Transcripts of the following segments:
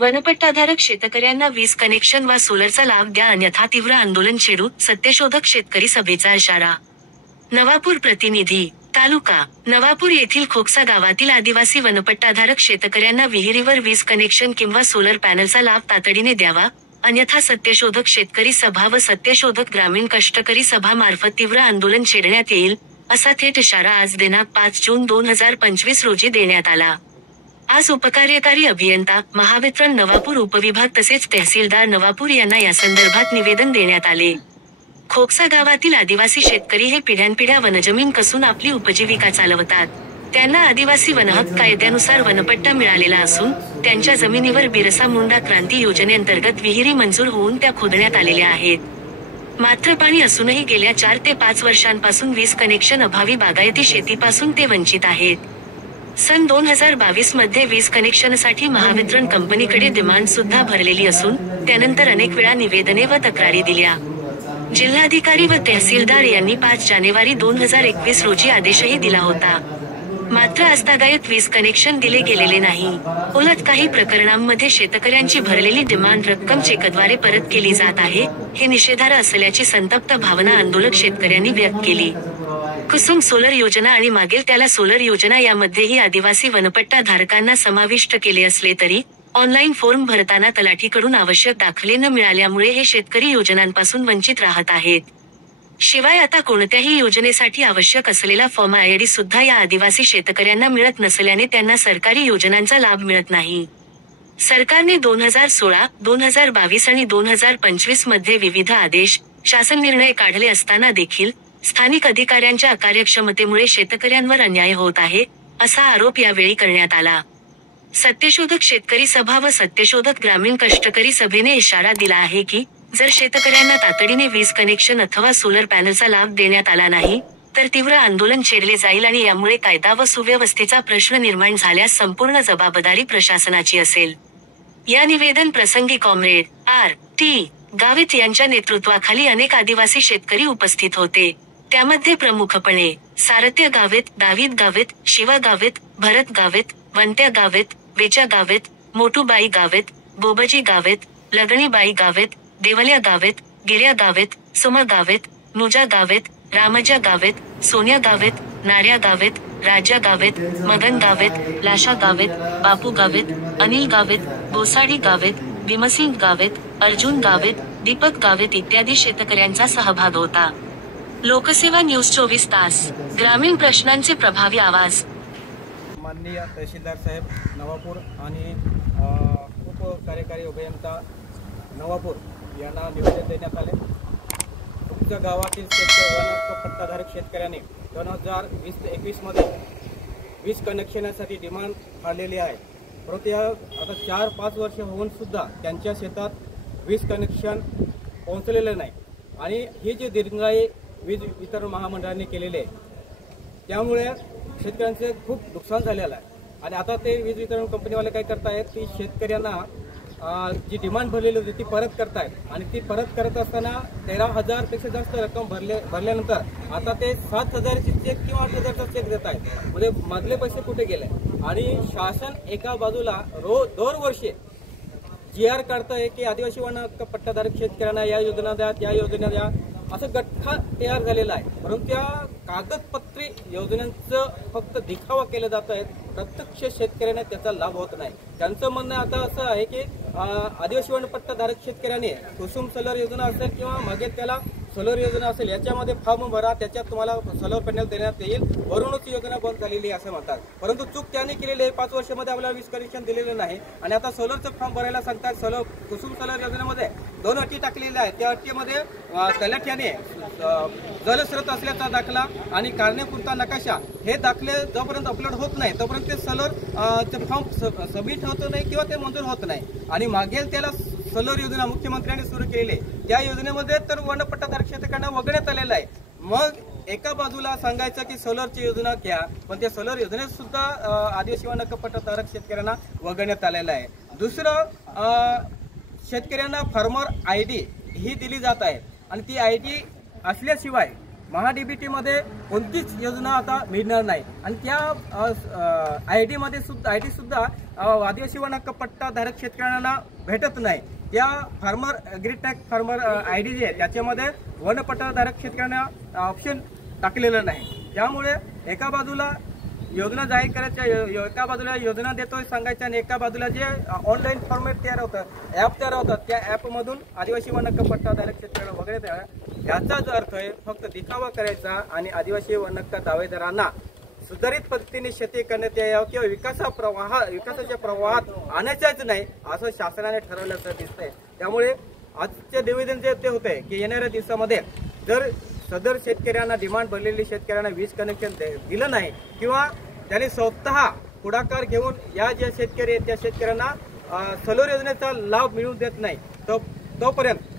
वनपट्टाधारक शेतकऱ्यांना वीज कनेक्शन वा सोलरचा लाभ द्या अन्यथा तीव्र आंदोलन छेडू, सत्यशोधक शेतकरी सभेचा इशारा। नवापूर प्रतिनिधी तालुका नवापूर येथील खोकसा गावातील आदिवासी वनपट्टाधारक शेतकऱ्यांना विहिरीवर वीज कनेक्शन किंवा सोलर पॅनलचा लाभ तातडीने द्यावा, अन्यथा सत्यशोधक शेतकरी सभा व सत्यशोधक ग्रामीण कष्टकरी सभा मार्फत तीव्र आंदोलन छेडण्यात येईल, असा थेट इशारा आज दिनांक 5 जून 2025 रोजी देण्यात आला। आज उपकार्यकारी अभियंता, महावितरण नवापूर उपविभाग तसेच तहसीलदार नवापूर यांना यासंदर्भात निवेदन देण्यात आले। खोकसा गावातील आदिवासी शेतकरी हे पिढ्यानपिढ्या वनजमीन कसून आपली उपजीविका चालवतात। त्यांना आदिवासी वनहक्क कायद्यानुसार वनपट्टा मिळालेला असून त्यांच्या जमिनीवर बिरसा मुंडा क्रांती योजनेअंतर्गत विहिरी मंजूर होऊन त्या खोदण्यात आलेल्या आहेत। मात्र पाणी असूनही गेल्या 4 ते 5 वर्षांपासून वीज कनेक्शन अभावी बागायती शेतीपासून ते वंचित आहेत। सन 2022 मध्ये वीज कनेक्शनसाठी महावितरण कंपनीकडे डिमांड सुद्धा भरलेली असून त्यानंतर अनेक वेळा निवेदने व तक्रारी दिल्या। जिल्हाधिकारी व तहसीलदार यांनी 5 जानेवारी 2021 रोजी आदेशही दिला होता। मात्र आजतागायत वीज कनेक्शन दिले गेलेले नाही। उलट काही प्रकरणांमध्ये शेतकऱ्यांची भरलेली डिमांड रक्कम चेकद्वारे परत केली जात आहे, हे निषेधार्ह असल्याची संतप्त भावना आंदोलक शेतकऱ्यांनी व्यक्त केली। कुसुम सोलर योजना आणि मागील त्याला सोलर योजना यामध्येही आदिवासी वनपट्टा धारकांना समाविष्ट केले असले तरी ऑनलाईन फॉर्म भरताना तलाठीकडून आवश्यक दाखले न मिळाल्यामुळे हे शेतकरी योजनांपासून वंचित राहत आहेत। शिवाय आता कोणत्याही योजनेसाठी आवश्यक असलेला फॉर्म आयडी सुद्धा या आदिवासी शेतकऱ्यांना मिळत नसल्याने त्यांना सरकारी योजनांचा लाभ मिळत नाही। सरकारने 2016, 2022 आणि 2025 मध्ये विविध आदेश, शासन निर्णय काढले असताना देखील स्थानिक अधिकाऱ्यांच्या अकार्यक्षमतेमुळे शेतकऱ्यांवर अन्याय होत आहे, असा आरोप यावेळी करण्यात आला। सत्यशोधक शेतकरी सभा व सत्यशोधक ग्रामीण कष्टकरी सभेने इशारा दिला आहे की जर शेतकऱ्यांना तातडीने वीज कनेक्शन अथवा सोलर पॅनलचा लाभ देण्यात आला नाही तर तीव्र आंदोलन छेडले जाईल आणि यामुळे कायदा व सुव्यवस्थेचा प्रश्न निर्माण झाल्यास संपूर्ण जबाबदारी प्रशासनाची असेल। या निवेदन प्रसंगी कॉम्रेड R.T. गावित यांच्या नेतृत्वाखाली अनेक आदिवासी शेतकरी उपस्थित होते। त्यामध्ये प्रमुखपणे सारथ्य गावित, दावीद गावित, शिवा गावित, भरत गावित, वंत्या गावित, वेचा गावित, मोटूबाई गावित, बोबजी गावित, लगणीबाई गावित, देवल्या गावित, गिर्या गावित, सुमा गावित, नुजा गावित, रामजा गावित, सोनिया गावित, नार्या गावित, राजा गावित, मगन गावित, लाशा गावित, बापू गावित, अनिल गावित, गोसाडी गावित, भीमसिंग गावित, अर्जुन गावित, दीपक गावित इत्यादी शेतकऱ्यांचा सहभाग होता। लोकसेवा न्यूज 24 तास, ग्रामीण प्रश्नांचे प्रभावी आवाज। माननीय तहसीलदार साहेब नवापूर आणि उप कार्यकारी अभियंता नवापूर यांना निवेदन देण्यात आले। तुमच्या गावातील वनपट्टाधारक शेतकऱ्यांनी 2020-21 मध्ये वीज कनेक्शनसाठी डिमांड काढलेली आहे, परंतु आता 4-5 वर्ष होऊन सुद्धा त्यांच्या शेतात वीज कनेक्शन पोहोचलेलं नाही आणि ही जी दिरंगाई वीज वितरण महामंडळाने केलेली आहे त्यामुळे शेतकऱ्यांचे खूप नुकसान झालेलं आहे। आणि आता ते वीज वितरण कंपनीवाले काय करतायत की शेतकऱ्यांना जी डिमांड भरलेली होती ती परत करतायत आणि ती परत करत असताना 13,000 पेक्षा जास्त रक्कम भरल्यानंतर आता ते 7,000ची चेक किंवा 8,000चा चेक देत आहेत। म्हणजे मधले पैसे कुठे गेले आणि शासन एका बाजूला दरवर्षी GR काढतंय की आदिवासी वनपट्टाधारक शेतकऱ्यांना या योजना द्या, त्या योजना द्या, असं गठ्ठा तयार झालेला आहे। परंतु त्या कागदपत्री योजनांचं फक्त दिखावा केला जात आहे, प्रत्यक्ष शेतकऱ्यांना त्याचा लाभ होत नाही। त्यांचं म्हणणं आता असं आहे की आदिवासी वनपट्टाधारक शेतकऱ्यांनी कुसुम सोलर योजना असेल किंवा मागे त्याला सोलर योजना असेल याच्यामध्ये फॉर्म भरा, त्याच्यात तुम्हाला सोलर पॅनल देण्यात येईल, वरूनच योजना बंद झालेली आहे असं म्हणतात। परंतु चूक त्याने केलेली आहे, 5 वर्षामध्ये आपल्याला वीज कनेक्शन दिलेलं नाही आणि आता सोलरचं फॉर्म भरायला सांगतात। कुसुम सोलर योजनेमध्ये 2 अटी टाकलेल्या आहेत। त्या अटीमध्ये तलाठ्याने जलस्रोत असल्याचा दाखला आणि काढण्यापुरता नकाशा हे दाखले जोपर्यंत अपलोड होत नाही तोपर्यंत ते सोलर फॉर्म सबमिट होत नाही किंवा ते मंजूर होत नाही। आणि मागेल त्याला सोलर योजना मुख्यमंत्र्यांनी सुरू केलेली आहे, त्या योजनेमध्ये तर वनपट्टाधारक शेतकऱ्यांना वगळण्यात आलेलं आहे। मग एका बाजूला सांगायचं की सोलरची योजना घ्या, पण त्या सोलर योजनेत सुद्धा आदिवासी वनपट्टाधारक शेतकऱ्यांना वगळण्यात आलेलं आहे। दुसरं, शेतकऱ्यांना फार्मर ID ही दिली जात आहे आणि ती ID असल्याशिवाय महाडीबीटी मध्ये कोणतीच योजना आता मिळणार नाही आणि त्या आयडी सुद्धा आदिवासी वन हक्क पट्टा धारक शेतकऱ्यांना भेटत नाही। त्या फार्मर ॲग्रीटेक फार्मर आयडी जे आहे त्याच्यामध्ये वन पट्टा धारक शेतकऱ्यांना ऑप्शन टाकलेलं नाही। त्यामुळे एका बाजूला योजना जाहीर करायच्या, एका बाजूला योजना देतोय सांगायच्या आणि एका बाजूला जे ऑनलाईन फॉर्मॅट तयार होतं, ॲप तयार होतं, त्या ॲपमधून आदिवासी वन हक्क पट्टा धारक शेतकऱ्यांना वगैरे तयार, याचा जो अर्थ आहे फक्त दिखावा करायचा आणि आदिवासी वन हक्क दावेदारांना सुधारित पद्धतीने शेती करण्यात यावं किंवा विकासाच्या प्रवाहात आणायच्याच नाही असं शासनाने ठरवल्याचं दिसतंय। त्यामुळे आजचे निवेदन जे ते होते की येणाऱ्या दिवसामध्ये जर सदर शेतकऱ्यांना डिमांड भरलेली शेतकऱ्यांना वीज कनेक्शन दिलं नाही किंवा त्यांनी स्वतः पुढाकार घेऊन या ज्या शेतकरी आहेत त्या शेतकऱ्यांना सोलर योजनेचा लाभ मिळवून देत नाही तोपर्यंत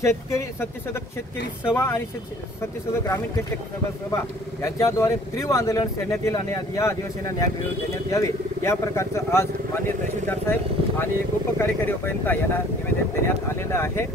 शेतकरी सत्यशोधक शेतकरी सभा आणि सत्यशोधक ग्रामीण शेतकरी सभा यांच्याद्वारे तीव्र आंदोलन करण्यात येईल आणि या आदिवासींना न्याय मिळवून देण्यात यावे या प्रकारचं आज माननीय तहसीलदार साहेब आणि उपकार्यकारी अभियंता यांना निवेदन देण्यात आलेलं आहे।